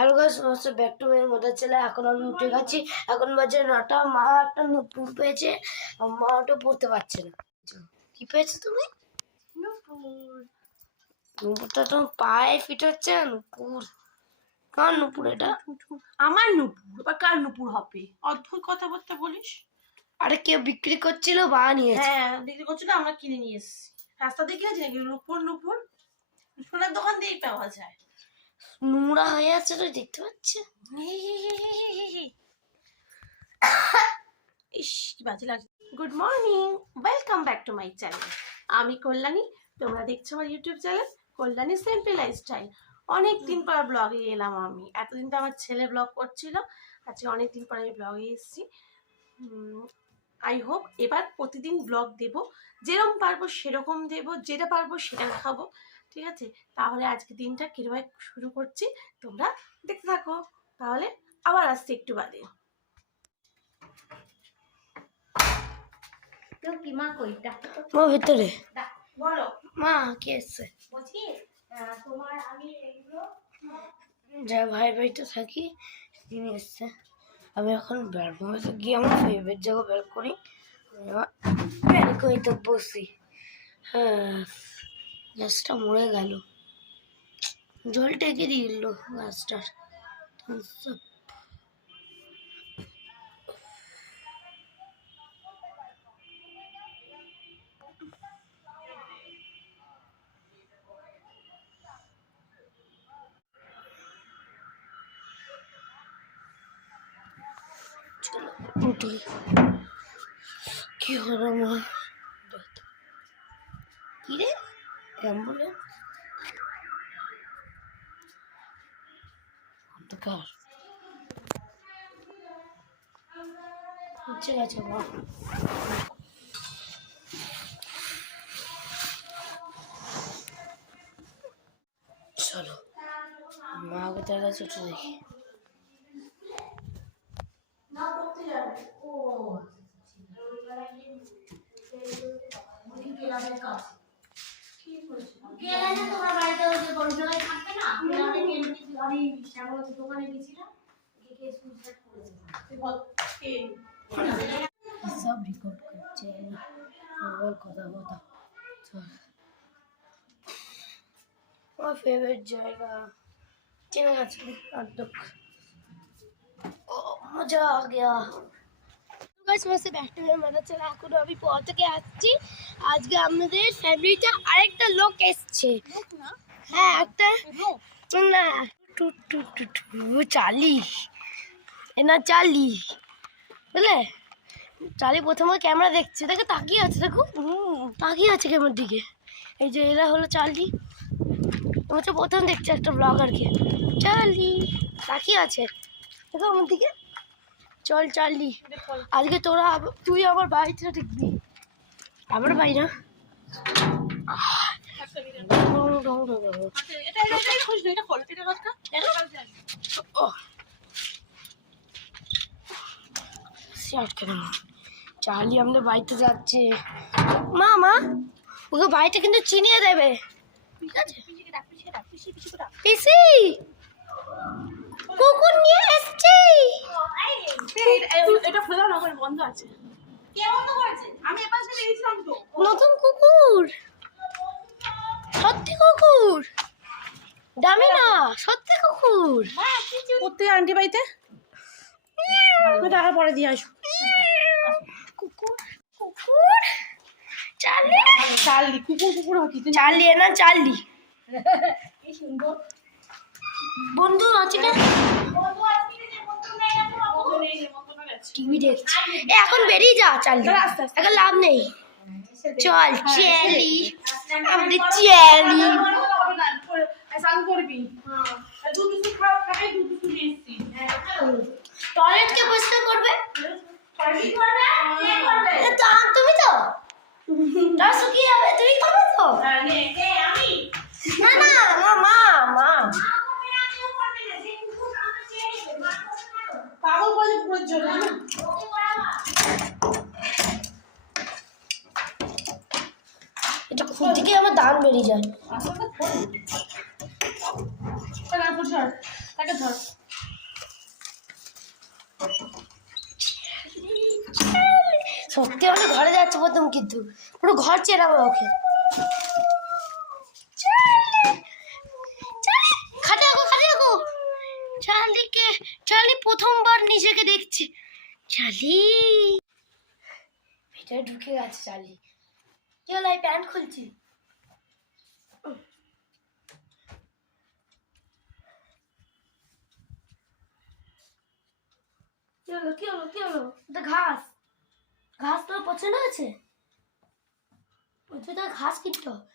Hello guys, নমস্কার, back to my মজার channel. এখন আমি উঠে গেছি, এখন বাজে 9টা। মা একটা নুপুর পেয়েছে, মা ওটা পড়তে পারছে না। কি পেয়েছো তুমি? নুপুর। নুপুরটা তোমার পায়ে ফিট হচ্ছে। নুপুর কার নুপুর এটা? আমার নুপুর। এবার কার নুপুর হবে? অদ্ভুত কথাবার্তা বলিস। আরে কেউ বিক্রি করছিল, বা নিয়েছে। হ্যাঁ, বিক্রি করছিল, আমরা কিনে নিয়ে এসেছি। রাস্তা দিয়ে কিনেছি নাকি? নুপুর নুপুর সোনার দোকান দিয়েই পাওয়া যায়। নোংরা হয়ে আছে, তো দেখতে পাচ্ছি। ইস, কি বাজে লাগছে। Good morning, welcome back to my channel. আমি কল্যাণী, তোমরা দেখছো আমার YouTube channel Kalyani simple lifestyle. অনেকদিন পর ব্লগে এলাম আমি। এতদিন তো আমার ছেলে ব্লগ করছিল, আজকে অনেকদিন পর আমি ব্লগে এসেছি। আই হোপ এবার প্রতিদিন ব্লগ দেব, যেরকম পারবো সেরকম দেব, যেটা পারবো সেটা দেখাবো, ঠিক আছে? তাহলে আজকে দিনটা কিভাবে শুরু করছি তোমরা দেখতে থাকো। তাহলে আবার আসছি একটু বাদে। মা ভেতরে বলো মা কে এসছে? বলছি তোমার আমি এইগুলো যা ভাই বাড়িতে থাকি তিনি এসছে। আমি এখন ব্যালকনিতে গিয়ে আমার ফেভারিট জায়গা বের করি, ব্যালকনিতে বসি। হ্যাঁ, গাছটা মরে গেল, জল টেকে দিল গাছটার। উঠি, কি হলো মা? কি রে অ্যাম্বুলেন্স? অন্ধকার ঠিক আছে মা। চলো মা কোথায় গেছে একটু দেখি। সব রেকর্ড করছে, কথা কথা। আমার ফেভারিট জায়গা চেনা গেছে অর্ধেক। ও মজা আ গয়া। এখন আমি পড়া থেকে আসছি। আজকে আমাদের ফ্যামিলিতে আরেকটা লোক এসছে। হ্যাঁ, একটা না চালি না চালি, বুঝলে? চালি প্রথমে ক্যামেরা দেখছে, দেখে তাকিয়ে আছে, দেখো তাকিয়ে আছে ক্যামেরার দিকে। এই যে এরা হলো চালি, হচ্ছে প্রথম দেখছে একটা ব্লগারকে। চালি তাকিয়ে আছে, দেখো আমার দিকে। চল চালি, আজকে তুই আমার বাড়িতে দেখবি। আমার বাড়ি না, চার্লি আমাদের বাড়িতে যাচ্ছে। মা মা ওকে বাড়িতে কিন্তু চিনিয়ে দেবে, ঠিক আছে? পিসি কুকুর নিয়ে এসছি। এটা খোলা না করে বন্ধ আছে। কে বন্ধ করেছে? আমি এপাশ থেকে দিয়েছিলাম তো। নতুন কুকুর, সত্যি কুকুর, দামি না, সত্যি কুকুর। কোথায় আন্টি বাড়িতে? টাকা পরে দিয়ে আসবো। কুকুর কুকুর চার্লি, চার্লি কুকুর কুকুর হচ্ছে চার্লি না চার্লি। কি সুন্দর বন্ধু আছে না? টিভি দেখছি। এখন বেরিয়ে যা চার্লি, এখন লাভ নেই। চল চার্লি, আমাদের চার্লি। টয়লেট কে পরিষ্কার করবে? তুমি তো তার শুকিয়ে যাবে, তুমি করবে তো? না না মা মা পাগল বলে পুরোর জন্য না। এটা খুলতে গিয়ে আমার দান বেরিয়ে যায়। তাকে ধর। সত্যি আমি ঘরে যাচ্ছে প্রথম, কিন্তু পুরো ঘর চেরাবো ওকে। খাটে রাখো, খাটে রাখো। চার্লিকে, চার্লি প্রথমবার নিজেকে দেখছে। চার্লি ভিতরে ঢুকে গেছে। চার্লি কি হলো? এই প্যান্ট খুলছি। কি হলো কি হলো কি হলো? এটা ঘাস, ঘাস তো পছন্দ আছে, প্রচুর ঘাস কিনতে হবে।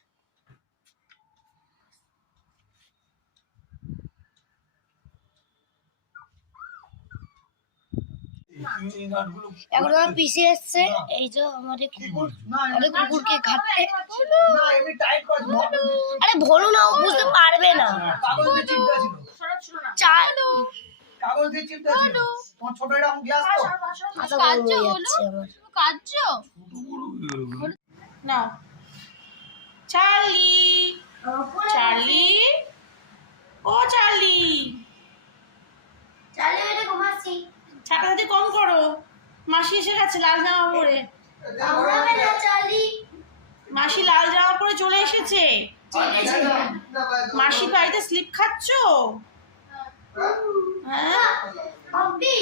এখন আমার পিসি এসছে, এই যে আমাদের কুকুর, আমাদের কুকুরকে ঘাটতে। আরে ভরু না, ও বুঝতে পারবে না। কাগজ দিয়ে চিপতে ছিল তোমার ছোট এরকম গ্লাস তো মাথা গরম হয়ে যাচ্ছে আমার। না চার্লি, চার্লি, ও চার্লি, চার্লি এটা ঘুমাচ্ছি। ছাতাছাতি কম করো, মাসি এসে গেছে লাল জামা পরে। ঘুমাবে না চার্লি। মাসি লাল জামা পরে চলে এসেছে। ঠিক আছে। মাসি বাড়িতে স্লিপ খাচ্ছো? হ্যাঁ পম্পি,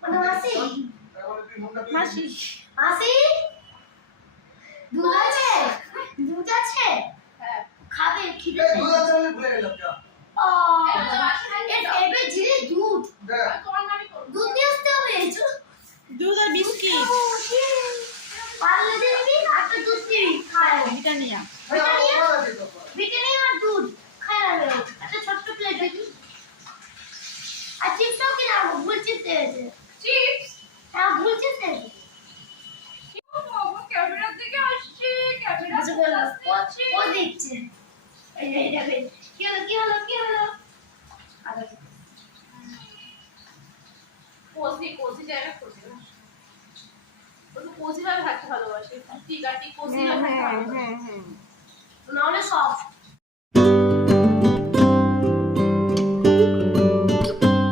মানে মাসি, মাসি মাসি দুধ আছে? দুধ আছে? খাবে? খিদে এই দুধ আছে বলে ভুলে গেলাম যা ও এবার জিরে দুধ, দুধ নিয়ে আসতে হবে। দুধ আর বিস্কিট। পারলে দিবি একটা দুধ দিবি, খায় ব্রিটানিয়া। ব্রিটানিয়া আর দুধ খায় না। একটা ছোট্ট প্লেট দিবি। আর চিপসও কিনা, ভুল চিপস দিয়েছে। চিপস? হ্যাঁ ভুল চিপস দিয়েছে। ক্যামেরার দিকে আসছে, ও দেখছে। এই যে এটা বেশ। কি হলো কি হলো কি হলো? কোজি জায়গা খোঁজে না, কোজি ভাবে থাকতে ভালোবাসে। কুটি কাটি কোজি ভাবে থাকতে ভালোবাসে। নাহলে সব